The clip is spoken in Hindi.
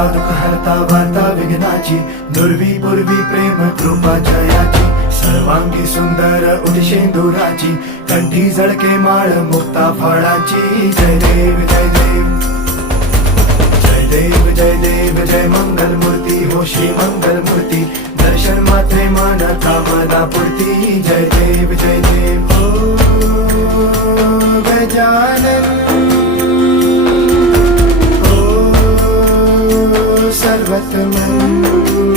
हरता दुःख हरता वार्ता विघ्नाची, दुर्वी पूर्वी प्रेम कृपा जयाची, सर्वांगी सुंदर उदिशेंदुराची, कंठी झळके माळ मुक्ता फळाची. जय देव जय देव जय देव जय देव जय मंगल मूर्ती हो श्री मंगल मूर्ती, दर्शन मात्रे मन कामना पूर्ती. जय देव जय देव हो गजानन हो सर्वतमन